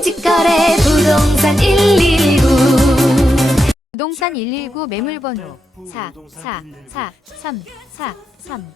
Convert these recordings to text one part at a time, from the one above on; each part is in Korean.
직거래 부동산 119 부동산 119 매물번호. 4 4 4 3 4 3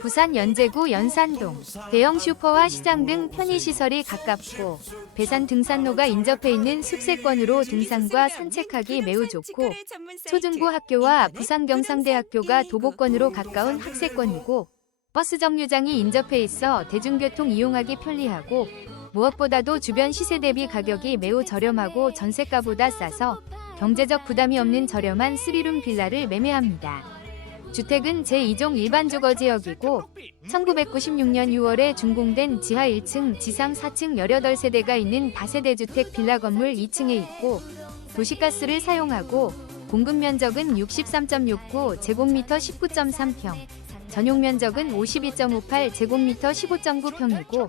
부산 연제구 연산동. 대형 슈퍼와 시장 등 편의시설이 가깝고 배산 등산로가 인접해 있는 숲세권으로 등산과 산책하기 매우 좋고 초중고 학교와 부산 경상대학교가 도보권으로 가까운 학세권이고 버스 정류장이 인접해 있어 대중교통 이용하기 편리하고 무엇보다도 주변 시세 대비 가격이 매우 저렴하고 전세가보다 싸서 경제적 부담이 없는 저렴한 3룸 빌라를 매매합니다. 주택은 제2종 일반 주거지역이고 1996년 6월에 준공된 지하 1층, 지상 4층 18세대가 있는 다세대 주택 빌라 건물 2층에 있고 도시가스를 사용하고 공급 면적은 63.69 제곱미터 19.3평, 전용 면적은 52.58 제곱미터 15.9평이고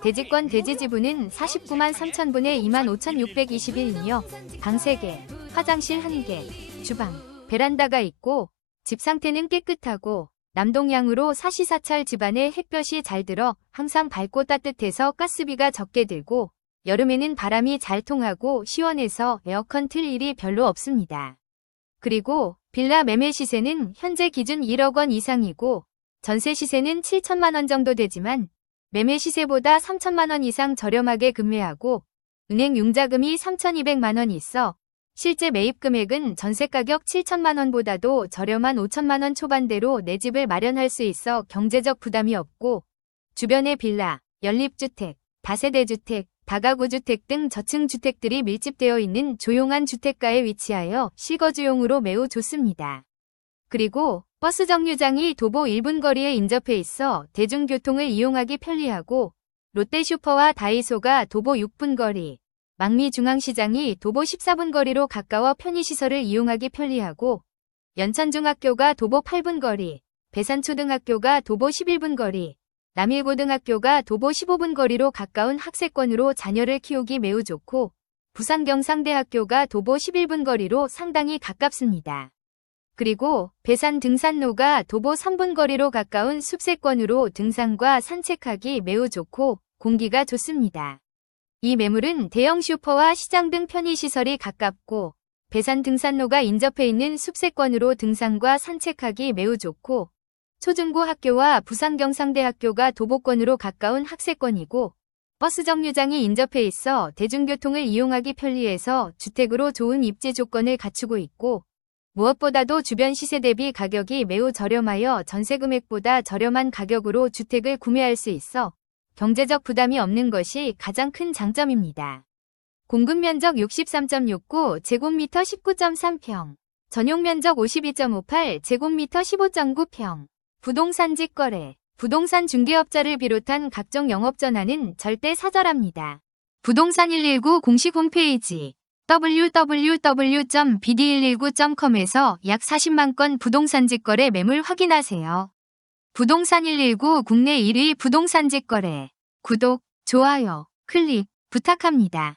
대지권 대지 지분은 49만 3천분의 2만 5,621이며 방 3개, 화장실 1개, 주방, 베란다가 있고 집 상태는 깨끗하고 남동향으로 사시사철 집안에 햇볕이 잘 들어 항상 밝고 따뜻해서 가스비가 적게 들고 여름에는 바람이 잘 통하고 시원해서 에어컨 틀 일이 별로 없습니다. 그리고 빌라 매매 시세는 현재 기준 1억 원 이상이고 전세 시세는 7천만 원 정도 되지만 매매 시세보다 3천만 원 이상 저렴하게 금매하고 은행 융자금이 3,200만 원 있어 실제 매입 금액은 전세 가격 7천만 원보다도 저렴한 5천만 원 초반대로 내 집을 마련할 수 있어 경제적 부담이 없고 주변에 빌라, 연립주택, 다세대 주택, 다가구 주택 등 저층 주택들이 밀집되어 있는 조용한 주택가에 위치하여 실거주용으로 매우 좋습니다. 그리고 버스 정류장이 도보 1분 거리에 인접해 있어 대중교통을 이용하기 편리하고 롯데슈퍼와 다이소가 도보 6분 거리, 망미중앙시장이 도보 14분 거리로 가까워 편의시설을 이용하기 편리하고 연천중학교가 도보 8분 거리, 배산초등학교가 도보 11분 거리, 남일고등학교가 도보 15분 거리로 가까운 학세권으로 자녀를 키우기 매우 좋고 부산경상대학교가 도보 11분 거리로 상당히 가깝습니다. 그리고 배산 등산로가 도보 3분 거리로 가까운 숲세권으로 등산과 산책하기 매우 좋고 공기가 좋습니다. 이 매물은 대형 슈퍼와 시장 등 편의시설이 가깝고 배산 등산로가 인접해 있는 숲세권으로 등산과 산책하기 매우 좋고 초중고 학교와 부산경상대학교가 도보권으로 가까운 학세권이고 버스 정류장이 인접해 있어 대중교통을 이용하기 편리해서 주택으로 좋은 입지 조건을 갖추고 있고 무엇보다도 주변 시세 대비 가격이 매우 저렴하여 전세 금액보다 저렴한 가격으로 주택을 구매할 수 있어 경제적 부담이 없는 것이 가장 큰 장점입니다. 공급 면적 63.69 제곱미터 19.3평, 전용 면적 52.58 제곱미터 15.9평, 부동산 직거래, 부동산 중개업자를 비롯한 각종 영업 전화는 절대 사절합니다. 부동산 119 공식 홈페이지 www.bd119.com에서 약 40만 건 부동산 직거래 매물 확인하세요. 부동산 119 국내 1위 부동산 직거래. 구독, 좋아요, 클릭 부탁합니다.